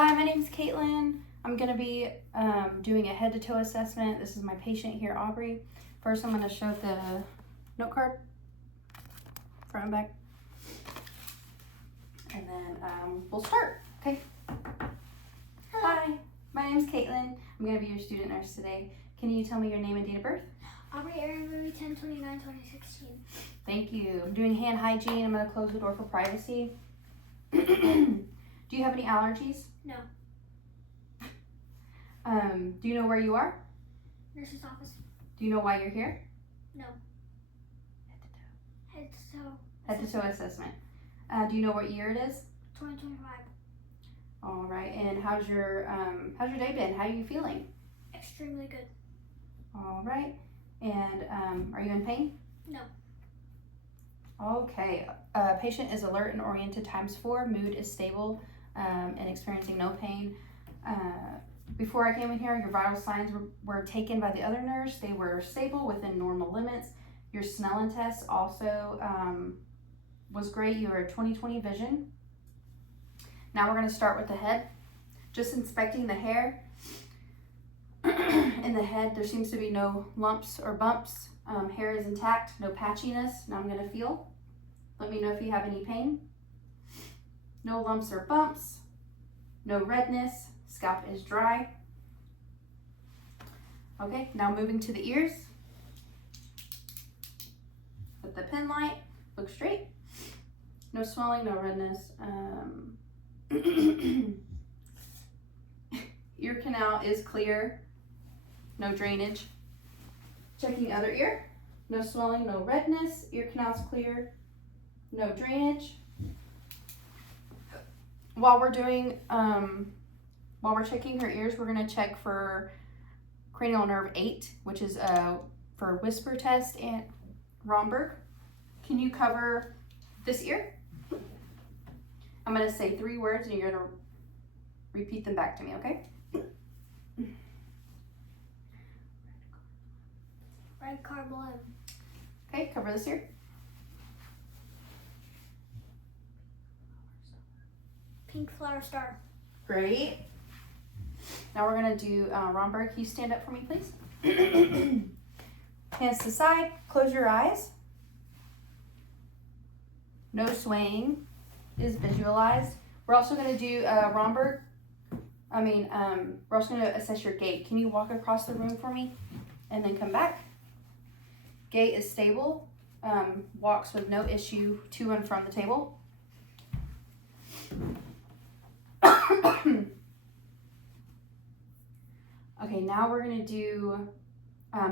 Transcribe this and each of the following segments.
Hi, my name is Caitlin. I'm going to be doing a head-to-toe assessment. This is my patient here, Aubrey. First, I'm going to show the note card, front and back, and then we'll start. Okay. Hello. Hi, my name is Caitlin. I'm going to be your student nurse today. Can you tell me your name and date of birth? Aubrey Aaron Louis 10/29/2016. Thank you. I'm doing hand hygiene. I'm going to close the door for privacy. Do you have any allergies? No. Do you know where you are? Nurse's office. Do you know why you're here? No. Head to toe. Head-to-toe assessment. Do you know what year it is? 2025. All right. And how's your day been? How are you feeling? Extremely good. All right. And are you in pain? No. Okay. Patient is alert and oriented ×4. Mood is stable and experiencing no pain. Before I came in here, your vital signs were taken by the other nurse. They were stable within normal limits. Your Snellen test also was great. You were 20/20 vision. Now we're going to start with the head. Just inspecting the hair in the head. There seems to be no lumps or bumps. Hair is intact, no patchiness. Now I'm going to feel. Let me know if you have any pain. No lumps or bumps. No redness. Scalp is dry. Okay, now moving to the ears. With the pen light, look straight. No swelling, no redness. Ear canal is clear. No drainage. Checking other ear. No swelling, no redness. Ear canal's clear. No drainage. While we're checking her ears, we're gonna check for cranial nerve 8, which is for whisper test and Romberg. Can you cover this ear? I'm gonna say 3 words and you're gonna repeat them back to me, okay? Red car balloon. Okay, cover this ear. Pink flower star. Great. Now we're gonna do Romberg. Can you stand up for me, please? Hands to the side. Close your eyes. No swaying is visualized. We're also gonna do Romberg. We're also gonna assess your gait. Can you walk across the room for me and then come back? Gait is stable. Walks with no issue to and from the table. Okay, now we're gonna do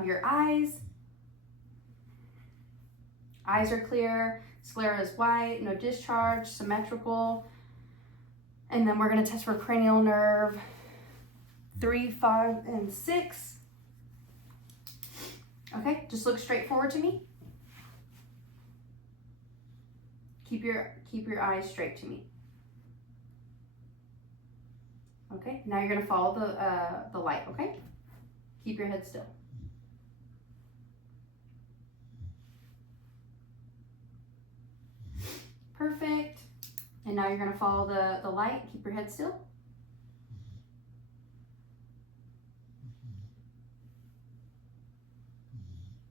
your eyes. Eyes are clear, sclera is white, no discharge, symmetrical. And then we're gonna test for cranial nerve 3, 5, and 6. Okay, just look straight forward to me. Keep your eyes straight to me. Okay, now you're gonna follow the light, okay? Keep your head still. Perfect. And now you're gonna follow the light, keep your head still.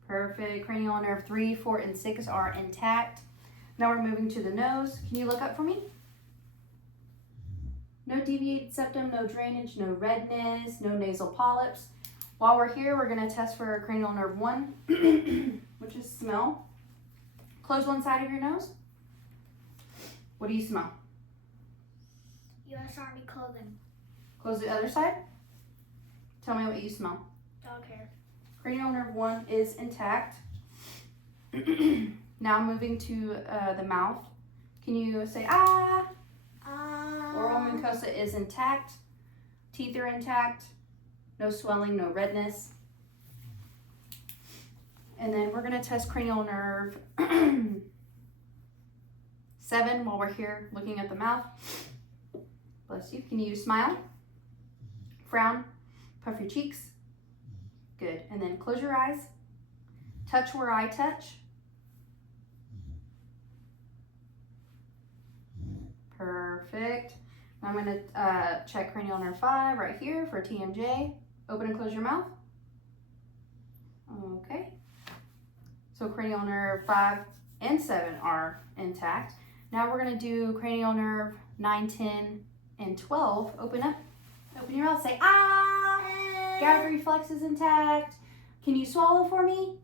Perfect, cranial nerve 3, 4, and 6 are intact. Now we're moving to the nose. Can you look up for me? No deviated septum, no drainage, no redness, no nasal polyps. While we're here, we're gonna test for cranial nerve 1, which is smell. Close one side of your nose. What do you smell? U.S. Army clothing. Close the other side. Tell me what you smell. Dog hair. Cranial nerve 1 is intact. Now moving to the mouth. Can you say ah? Oral mucosa is intact. Teeth are intact. No swelling, no redness. And then we're gonna test cranial nerve 7 while we're here looking at the mouth. Bless you. Can you smile? Frown. Puff your cheeks. Good. And then close your eyes. Touch where I touch. Perfect. I'm going to check cranial nerve 5 right here for TMJ. Open and close your mouth. Okay. So cranial nerve 5 and 7 are intact. Now we're going to do cranial nerve 9, 10, and 12. Open up. Open your mouth. Say, ah! Gag reflex is intact. Can you swallow for me?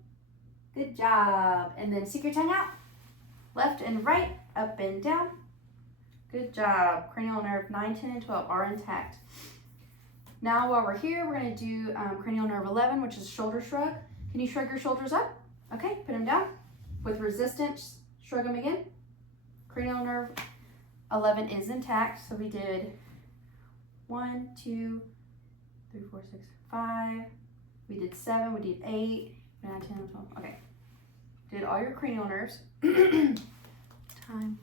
Good job. And then stick your tongue out. Left and right, up and down. Good job. Cranial nerve 9, 10, and 12 are intact. Now while we're here, we're going to do cranial nerve 11, which is shoulder shrug. Can you shrug your shoulders up? Okay, put them down. With resistance, shrug them again. Cranial nerve 11 is intact. So we did 1, 2, 3, 4, 6, 5. We did 7, we did 8, 9, 10, 12. Okay. Did all your cranial nerves. Time.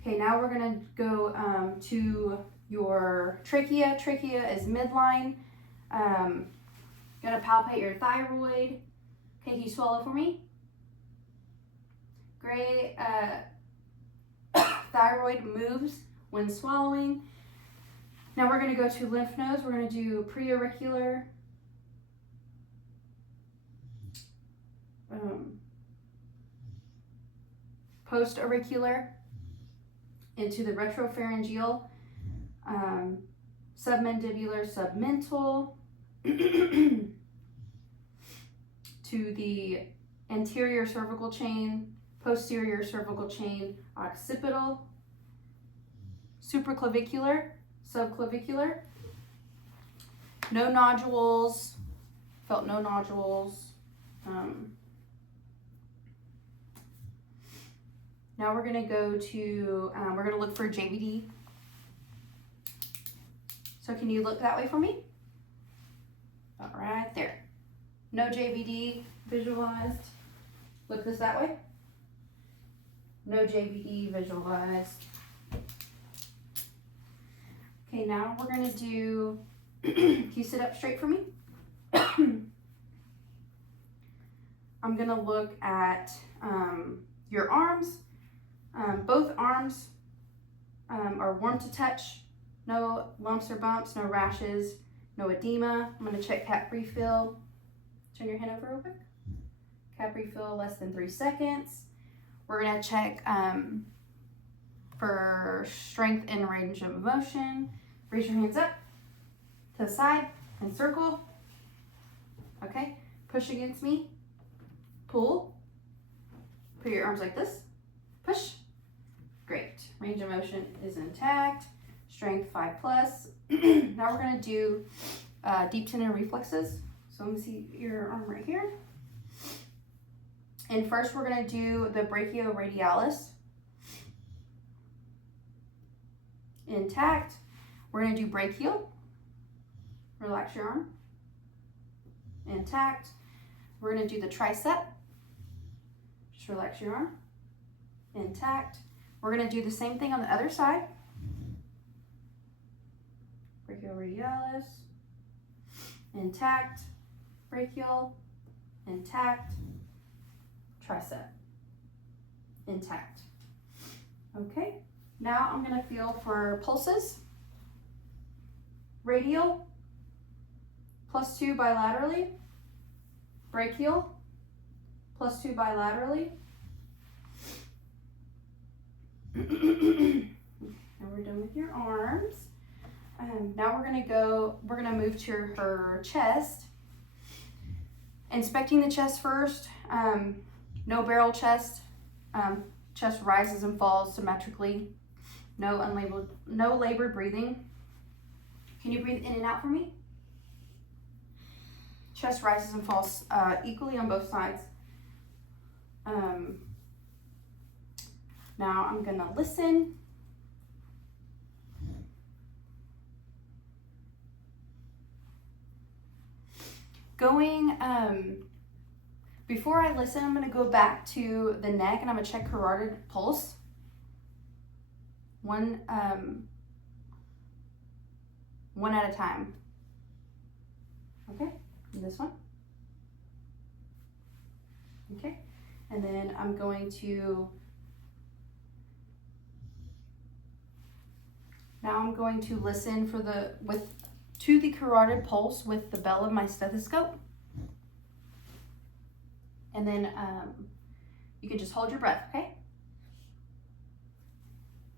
Okay, now we're gonna go to your trachea. Trachea is midline. Gonna palpate your thyroid. Okay, can you swallow for me? Great. Thyroid moves when swallowing. Now we're gonna go to lymph nodes. We're gonna do preauricular, post-auricular, into the retropharyngeal, submandibular, submental, to the anterior cervical chain, posterior cervical chain, occipital, supraclavicular, subclavicular. No nodules, felt no nodules. Now we're gonna go to, we're gonna look for JVD. So can you look that way for me? All right, there. No JVD visualized. Look this that way. No JVD visualized. Okay, now we're gonna do, can you sit up straight for me? I'm gonna look at your arms. Both arms are warm to touch. No lumps or bumps, no rashes, no edema. I'm gonna check cap refill. Turn your hand over real quick. Cap refill less than 3 seconds. We're gonna check for strength and range of motion. Raise your hands up to the side and circle. Okay, push against me, pull. Put your arms like this, push. Great, range of motion is intact. Strength 5+. Now we're gonna do deep tendon reflexes. So let me see your arm right here. And first we're gonna do the brachioradialis. Intact. We're gonna do brachial. Relax your arm. Intact. We're gonna do the tricep. Just relax your arm. Intact. We're gonna do the same thing on the other side. Brachioradialis. Intact. Brachial. Intact. Tricep. Intact. Okay, now I'm gonna feel for pulses. Radial, +2 bilaterally. Brachial, +2 bilaterally. Now we're done with your arms. Now we're gonna move to her chest. Inspecting the chest first. No barrel chest. Chest rises and falls symmetrically. No labored breathing. Can you breathe in and out for me? Chest rises and falls equally on both sides. Now I'm gonna listen. Before I listen, I'm gonna go back to the neck and I'm gonna check carotid pulse. One at a time. Okay, and this one. Okay, and then I'm going to Now I'm going to listen to the carotid pulse with the bell of my stethoscope. And then you can just hold your breath, okay?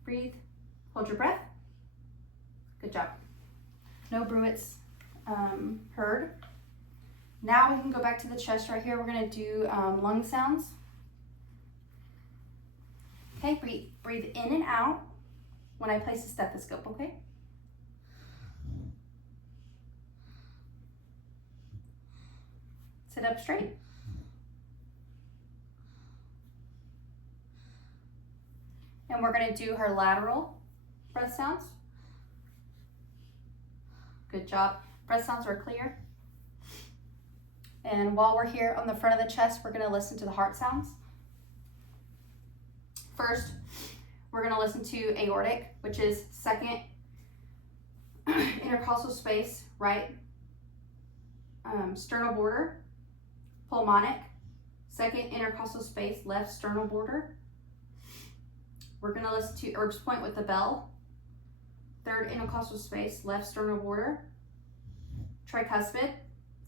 Breathe, hold your breath. Good job. No bruits heard. Now we can go back to the chest right here. We're gonna do lung sounds. Okay, breathe in and out when I place the stethoscope, okay? Sit up straight. And we're gonna do her lateral breath sounds. Good job. Breath sounds are clear. And while we're here on the front of the chest, we're gonna listen to the heart sounds. First, we're gonna listen to aortic, which is second intercostal space, right sternal border. Pulmonic, second intercostal space, left sternal border. We're gonna listen to Erb's point with the bell. Third intercostal space, left sternal border. Tricuspid,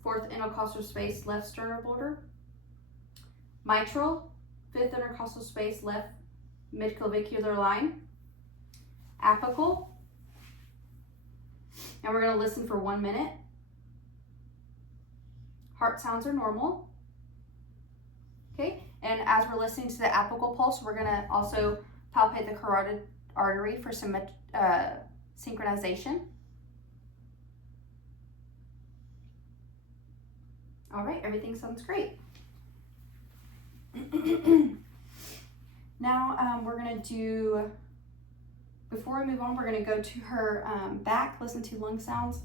fourth intercostal space, left sternal border. Mitral, fifth intercostal space, left midclavicular line. Apical, and we're gonna listen for 1 minute. Heart sounds are normal. Okay, and as we're listening to the apical pulse, we're gonna also palpate the carotid artery for some synchronization. All right, everything sounds great. Now we're gonna do, before we move on, we're gonna go to her back, listen to lung sounds,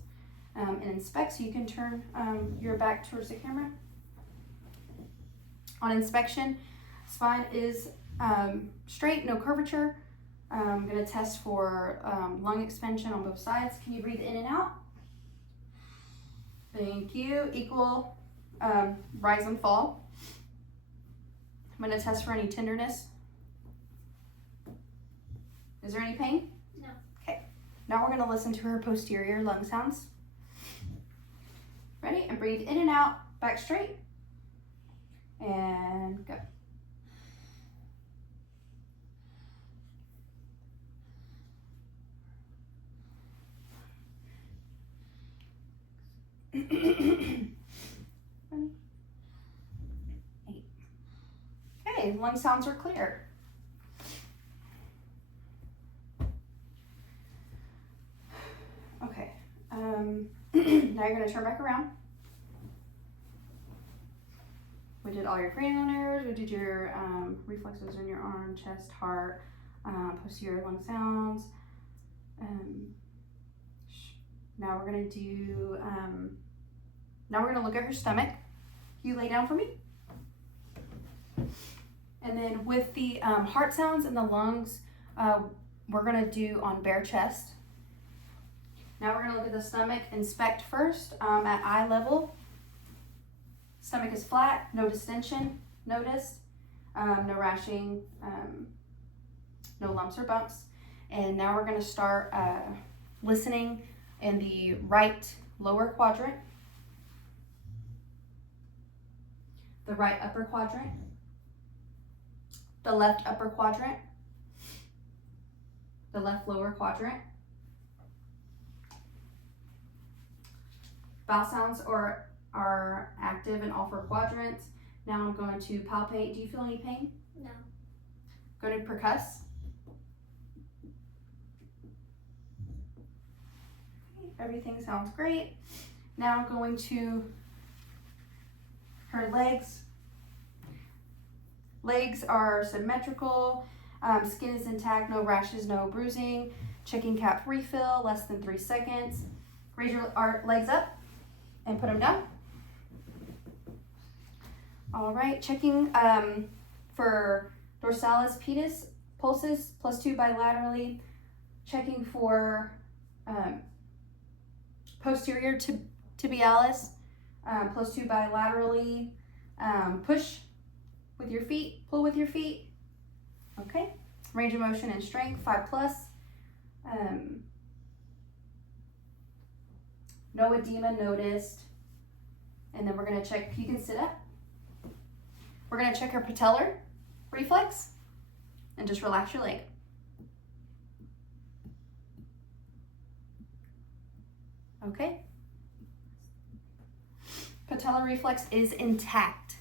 and inspect. So you can turn your back towards the camera. On inspection, spine is straight, no curvature. I'm gonna test for lung expansion on both sides. Can you breathe in and out? Thank you. Equal rise and fall. I'm gonna test for any tenderness. Is there any pain? No. Okay. Now we're gonna listen to her posterior lung sounds. Ready? And breathe in and out, back straight. And go. Eight. Okay, lung sounds are clear. Okay, now you're gonna turn back around. We did all your cranial nerves, we did your reflexes in your arm, chest, heart, posterior lung sounds. Now we're gonna do, now we're gonna look at her stomach. You lay down for me. And then with the heart sounds and the lungs, we're gonna do on bare chest. Now we're gonna look at the stomach, inspect first at eye level. Stomach is flat, no distension noticed, no rashing, no lumps or bumps. And now we're gonna start listening in the right lower quadrant, the right upper quadrant, the left upper quadrant, the left lower quadrant. Vowel sounds are active in all 4 quadrants. Now I'm going to palpate. Do you feel any pain? No. Going to percuss. Everything sounds great. Now I'm going to her legs. Legs are symmetrical. Skin is intact. No rashes, no bruising. Checking cap refill, less than 3 seconds. Raise your legs up and put them down. All right, checking for dorsalis pedis pulses, +2 bilaterally. Checking for posterior tibialis, +2 bilaterally. Push with your feet, pull with your feet. Okay, range of motion and strength, 5+. No edema noticed. And then we're gonna check, you can sit up. We're gonna check her patellar reflex and just relax your leg. Okay. Patellar reflex is intact.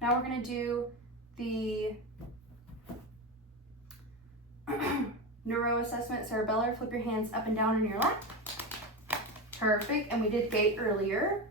Now we're gonna do the neuro assessment cerebellar. Flip your hands up and down in your lap. Perfect, and we did gait earlier.